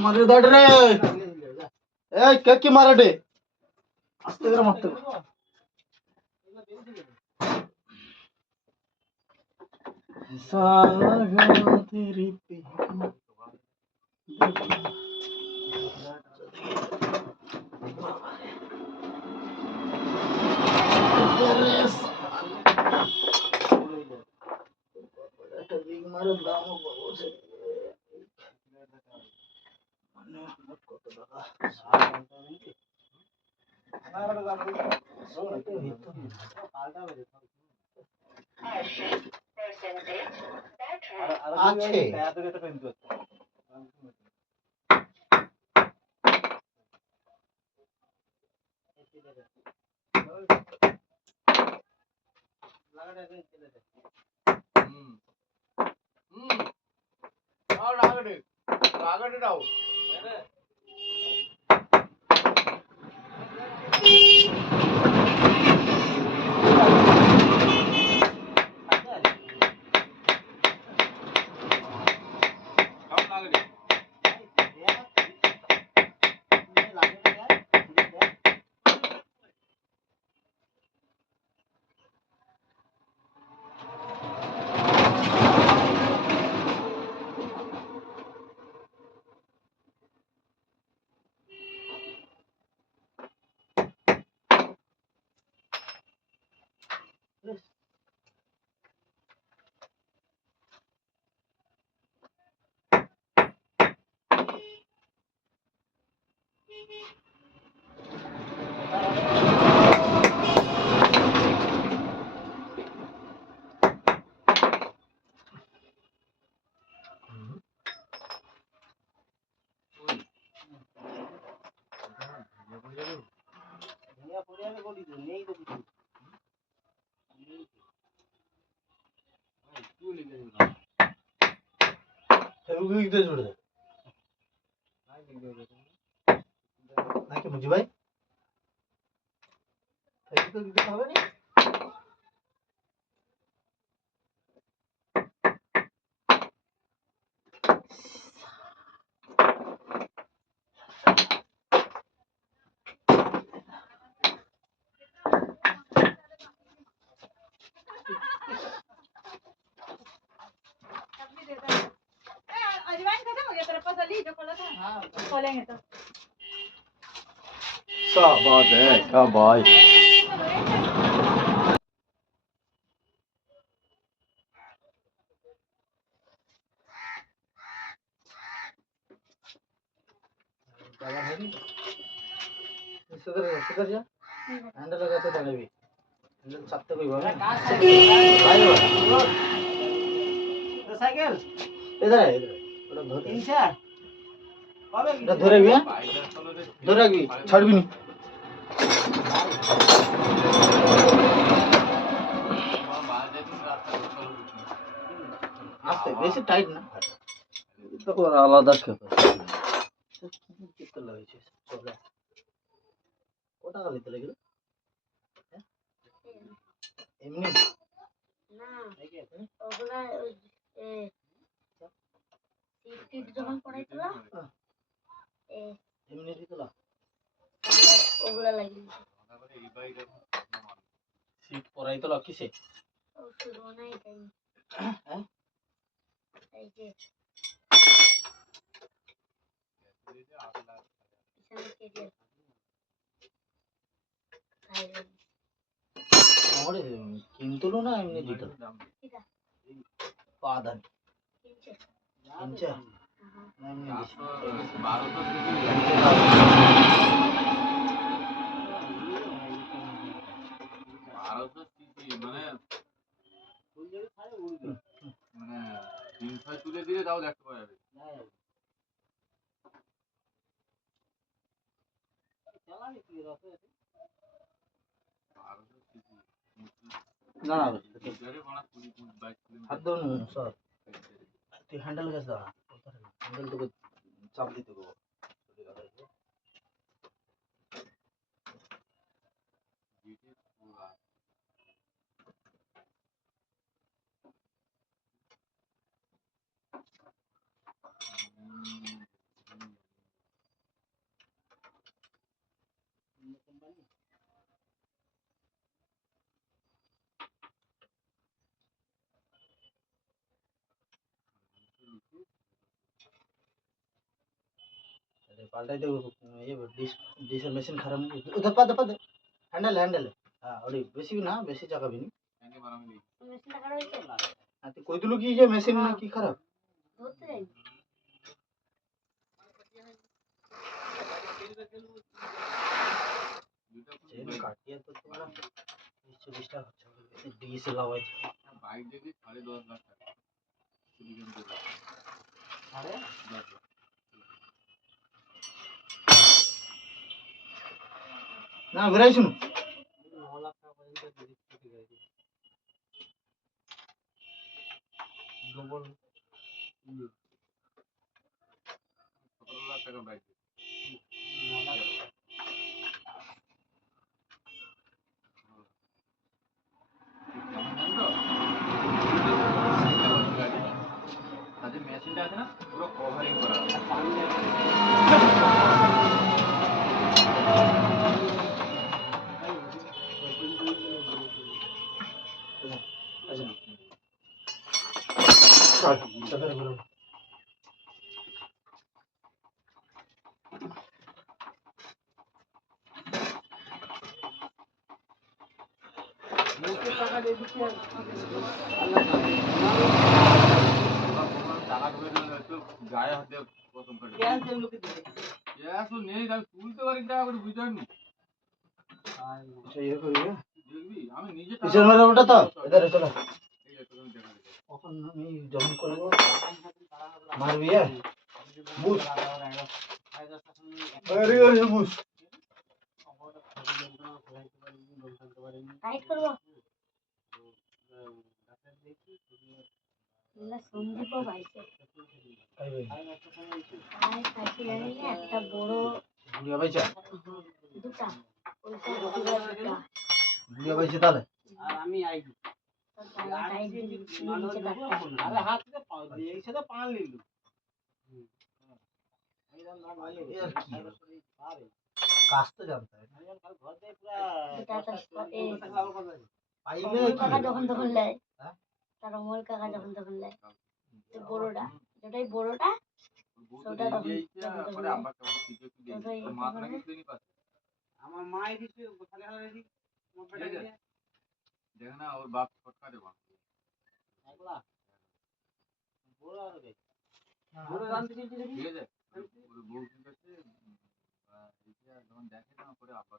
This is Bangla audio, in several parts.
मारे दाड़ रे ए केक की मारे डे आस्ते कर मत सागा तेरी पे मारे दाम बहुत से मुझे भाई क्या बात है क्या भाई सुधर जा हैंडल लगाते जाने भी हैंडल सकते कोई बात नहीं साइकिल इधर है इधर धरे भी धरे भी छड़ भी नहीं आस्ते बेसी टाइट ना तो और আলাদা খেতে কিতলা হয়েছে চলে কত টাকা দিতে লাগলো এমনি না ওগুলা সিট যখন পড়াইতলা এমনি দিতলা ওগুলা লাগি সিট পড়াইতলা কিসে ও শুরু নাই তাই হ্যাঁ এই যে কিন্তু না এমনি দিত পাদান কিনছে না এমনি মানে তুলে দিলে তাও দেখতে পাওয়া যাবে না হাত ধরুন স্যার তুই হ্যান্ডেল গেছে দাঁড়া হ্যান্ডেল তোকে চাপ দিতে দেবো पाल्टाई दे ये डीजल मशीन खराब दपा दपा दे हैंडल हां और बेसी भी ना बेसी जगह भी नहीं मशीन खाराप হইছে हां तो कोई दिलो कि ये मशीन ना की खराब होते चेन काटिया तो तुम्हारा 120 টাকা খরচা হবে डीजल लावाई बाइक देखी 10.5 लाख টাকা अरे 10 लाख না ঘুরাই শুনো 9 লাখ টাকা পর্যন্ত দিতে গেছে ডবল 17 লাখ টাকা বাইক 9 লাখ আজ মেশিনটা আছে না পুরো কভারিং করা টাকা দিয়ে দিচ্ছি টাকা ঢুকে দিলে একটু গায়ে হাতে প্রথম করে ক্যাশ দেব লোকে দিতে ক্যাশ তো নেই আমি তুলতে পারি টাকা করে বুঝতে পারিনি আচ্ছা ये করিয়ে দেখবি আমি নিজে টাকা পিছনে মেরে ওটা তো इधर চলো এই যে তুমি দেখা দিও এখন আমি যখন করব মারবি বুশ আরে আরে বুশ টাইট করব না সন্দীপ ভাইছে তাই ভাই আই খাইছি জানি না একটা বড় বুড়িয়া ভাইছা দুটা ওইটা দুটা বুড়িয়া ভাইছে তাহলে আর আমি আইছি টাইট নিচে কাটটা আরে হাত থেকে পাও দিয়ে এই সাথে পান লিলু এইরকম না বলে यार কি আরে কাজ তো জানতা है কাল ঘর দিয়ে পুরা পাইলে কাকা যখন তখন লাই হ্যাঁ তার মোল কাকা যখন তখন লাই তো বড়টা যেটাই বড়টা ওটা তখন পরে আব্বা কেমন কিছু দিই মা তো নাকি তুই নি পাস আমার মাই দিছে খালি খালি মোবাইল দিয়ে দেখ না ওর বাপ ফটকা দেবা একলা বড় আর গে বড় রান্তি দিতে দেখি ঠিক আছে ওর বউ কি করছে এটা যখন দেখে না পরে আব্বা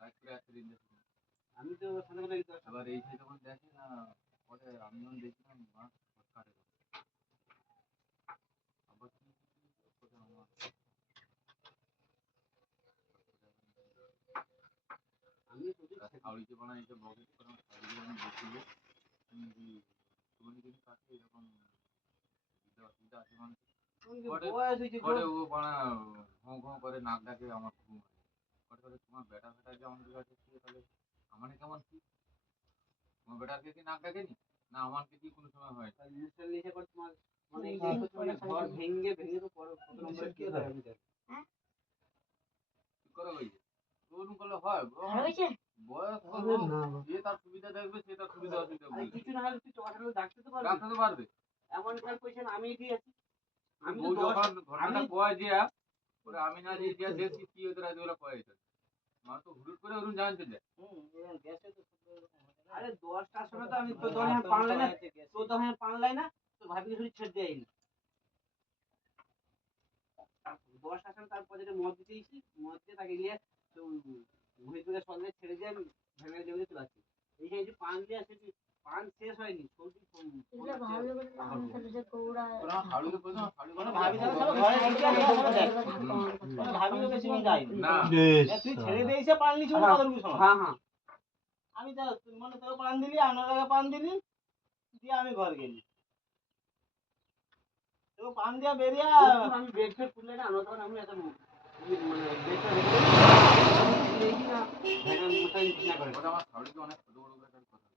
রাত করে আসতে দিন আমি তো সামনে করে দিতে আবার এই যে যখন দেখে না পরে আমি যখন দেখলাম মা ফটকা দেবা আব্বা কি পরে আমার আমি শুধু খাওয়াইতে বানাই এটা বগে করে খাওয়াইতে আমি বসিয়ে তুমি তুমি যদি কাছে এরকম দিদা আছে মানে পরে ও বানা ঘুম ঘুম করে নাক ডাকে আমার ঘুম পরে করে তোমার বেটা ফেটা যে আমাদের কাছে ছিল তাহলে আমার কেমন কি তোমার বেটাকে কি নাক ডাকেনি না আমার কি কোনো সময় হয় মিস্টার লিখে করে তোমার মানে ঘর ভেঙে ভেঙে তো পরে কত নম্বর কি হয় হ্যাঁ কি করে হইছে ওরকম করলে হয় হইছে বয়স করবে না যে তার সুবিধা দেখবে সে তার সুবিধা অসুবিধা বলবে কিছু না হলে তুই টমাটো ডাকতে তো পারবি ডাকতে তো পারবে এমন কাল কইছেন আমি কি আছি আমি তো যখন ঘটনাটা কয় দিয়া পরে আমি না যে দিয়া দেখি কি হতে রাতে ওরা কয় এটা মা তো হুড় করে ওরকম জানতে যায় গ্যাসে তো আরে 10টার সময় তো আমি তো দোকানে পানলাই না তো দোকানে পানলাই না তো ভাবি কিছু ছেড়ে দেই না 10টার সময় তারপর যেটা মদ দিতেইছি মদ দিয়ে তাকে গিয়ে তো ঘুরে ঘুরে সন্ধ্যে ছেড়ে দিয়ে ভেঙে দেবে চলে আসি এই যে পান দিয়ে আসে পান শেষ হয়নি সবজি এটা ভালো করে তাহলে যে কোড়া কোন হাড়ুকে কোন ভাবি তাহলে সব ঘরে রেখে দেখ কোন ভাবি তো বেশি যায় না তুই ছেড়ে দেইছে পান লিছু না ওদের কিছু হ্যাঁ হ্যাঁ আমি তো মানে তোকে পান দিলি আপনার কাছে পান দিলি দিয়ে আমি ঘর গেলি তো পান দিয়া বেরিয়া আমি বেড ফেড খুললে না তখন আমি এত মানে বেড ফেড দেখি না ভ্যাগান মশাই না করে ওটা আমার শাড়িতে অনেক ছোট বড় করে একটা কথা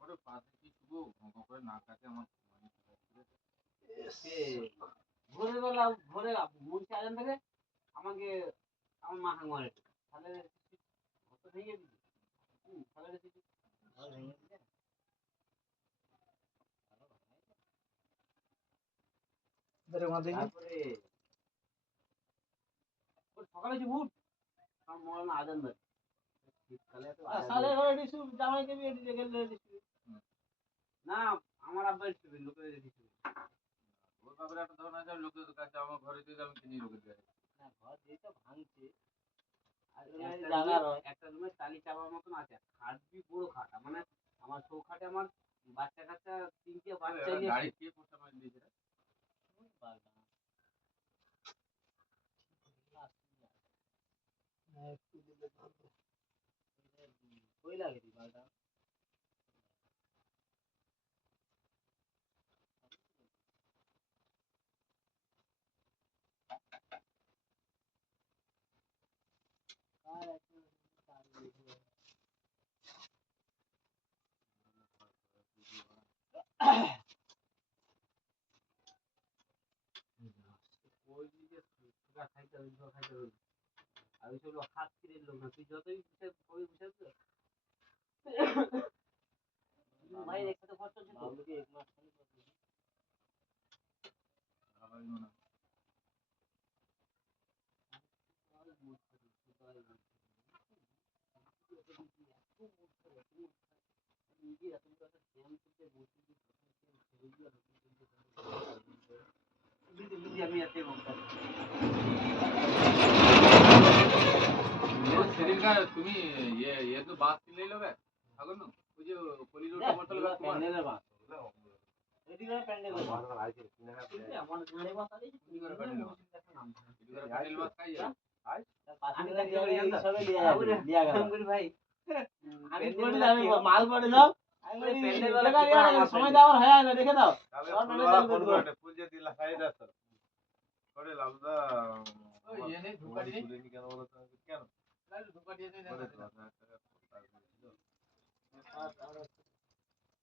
ওটা পাশে কি শুভ ঘন করে না কাটে আমার ভোরবেলা ভোরে মুড়ি চালান থেকে আমাকে আমার মা হাঙ্গ মারে তাহলে কত ভেঙে দিবি তাহলে তারপরে সকালে যে উঠ আমার মনে আজান ধরে শীতকালে তো সালে ঘরে দিছু জামাইকে বিয়ে দিতে গেলে দিছু না আমার আব্বা এসেছিল লোকের এসেছিল ওর বাবার একটা ধরন আছে লোকের কাছে আমার ঘরে দিয়ে আমি কিনি লোকের যায় না ঘর দিয়ে তো ভাঙছে আর একটা রুমে টালি চাপার মতন আছে খাট বি বড় খাট মানে আমার চৌখাটে আমার বাচ্চা কাচ্চা তিনটে বাচ্চা গাড়ি কে পোষা মাইল দিয়েছে কই লাগে বালটা আমি চলো হাত ছিঁড়ে দিলাম না তুই যতই কবি বুঝাচ্ছ ভাই একসাথে খরচ হচ্ছে তো এক মাস আমি এতে शरीर का तुम्ही ये तो बात ले लो काय अगर ना वो जो पोलीस रोड मोटल का প্যান্ডেলের বাস এদিকে প্যান্ডেলের বাস আমার গাড়ি বাস আছে তুমি করে প্যান্ডেল বাস এদিকে প্যান্ডেল বাস কাই যায় পাশে দিয়ে সবে লিয়া গেল ভাই আমি বলি আমি মাল পড়ে যাও আমি বলি প্যান্ডেল সময় দেওয়ার হয় না রেখে দাও ফুল যে দিলা খাই দাও করে লালদা ওই এনে ধোকা দিয়ে ফুলেনি কেন বলো তো কেন লাল ধোকা দিয়ে দেন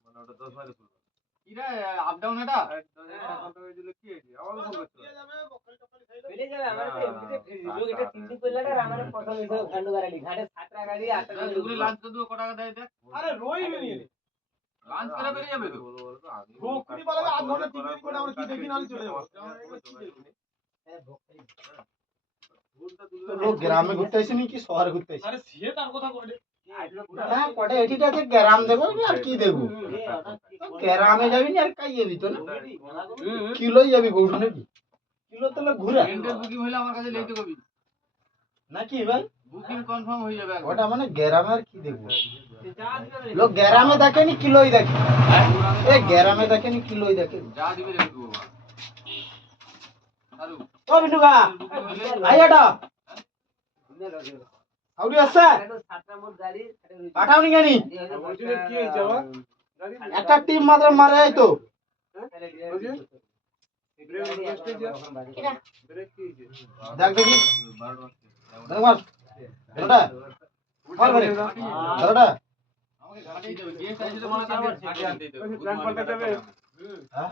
মানে ওটা 10 মাইল ফুল কি রে আপ ডাউন এটা দিলে কি হয়েছে আমার ফোন করতে বেড়ে যাবে আমাদের তো এমনিতে লোক এটা তিনটি কইলা না আমাদের প্রথম এসে ঘান্ডু গাড়ি ঘাটে 7টা গাড়ি 8টা গাড়ি দুপুরে লাঞ্চ করে দেবো কটা দেয় দেখ আরে রই নি লাঞ্চ করে বেরিয়ে যাবে তো ভোকরি বলে আধ ঘন্টা টিকিট করে আমরা কি দেখি নালে চলে যাবো লোক গ্রামে ঘুরতে আসেনি কি শহরে ঘুরতে আসে আরে সে তার কথা কইলে না কটে এটিটাতে গ্রাম দেখো আর কি দেখবো গ্রামে যাবি না আর কাই যাবি তো না কিলোই যাবি গৌড় নাকি কিলো তাহলে ঘুরে ট্রেনের বুকিং হইলে আমার কাছে লেইতে কবি নাকি ভাই বুকিং কনফার্ম হয়ে যাবে একবার ওটা মানে গ্রামে আর কি দেখবো লোক গ্রামে দেখেনি কিলোই দেখে এ গ্রামে দেখেনি কিলোই দেখে যা দিবে রেখে দেবো চালু ও বিটুকা আইয়াটা আউরি আছে 7টা মোট গাড়ি পাঠাওনি কেনি কি হইছে আবার একটা টিম মাত্র মারে আই তো দেখ দেখি 12 ওটা বল বলে ওটা আমাকে ঘাটাই দেবে গেস্ট আইছে মানে আমাকে ঘাটে আনতে দিতে প্ল্যান পাল্টা যাবে হ্যাঁ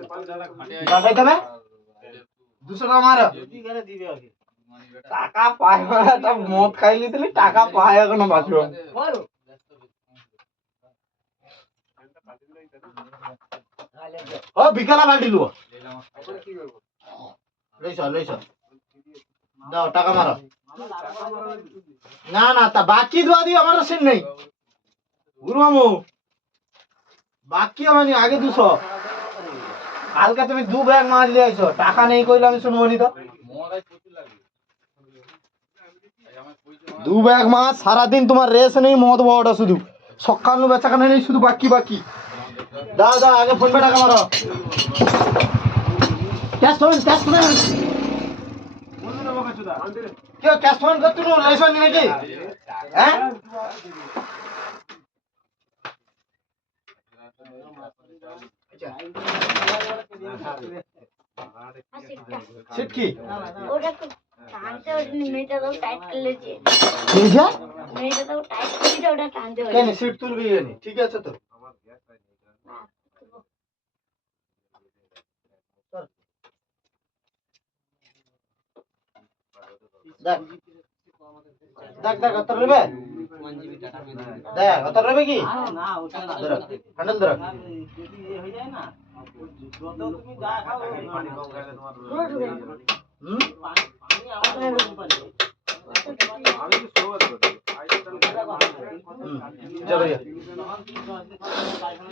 ঘাটে বাবাই তবে 200 টাকা মার যদি গেলে দিবে ওকে টাকা পায় না তা মদ খাইলি দিলি টাকা পায় এখনো বাঁচবো বল ও বিকালা বাড়ি লুও কি করব লইছ দাও টাকা মারো না না তা বাকি দোয়া দিও আমার সেন নেই গুরু মামু বাকি মানে আগে 200 কালকে তুমি 2 ব্যাগ মার লিয়ে আইছো টাকা নেই কইলে আমি শুনবো নি তো মলাই প্রচুর লাগবে আমার পয়সা 2 ব্যাগ মাছ সারা দিন তোমার রেস নেই মদ বড়টা শুধু সকাল বেচাকানে নেই শুধু বাকি বাকি দাও দাও আগে ফোন পে টাকা মারো ক্যাশ ফোন কেউ ক্যাশ ফোন করতে নো লাইসেন্স নাকি হ্যাঁ সিট কি ওটা তো টানতে ওঠেনি, মেয়েটা তো টাইট করলেছে। কিনছে মেয়েটা তো টাইট করেছে, ওটা টানতে কেন ওঠেনি। সিট তুলবি জানি ঠিক আছে তো দেখ দেখ দেখ অত নেবে 1 GB ডাটা দেখ অত নেবে কি আরে না ওটা না ধরো হ্যান্ডেল ধরো যদি ইয়ে হয়ে যায় না যত তুমি যা খাও পানি কম খাইলে তোমার পুরো ঢুকে যাবে। হুম পানি আমাদের পানি আমি কি শুরুয়াত করি আইটা হুম যা ভাইয়া তখন 3 10 দিন পায়খানা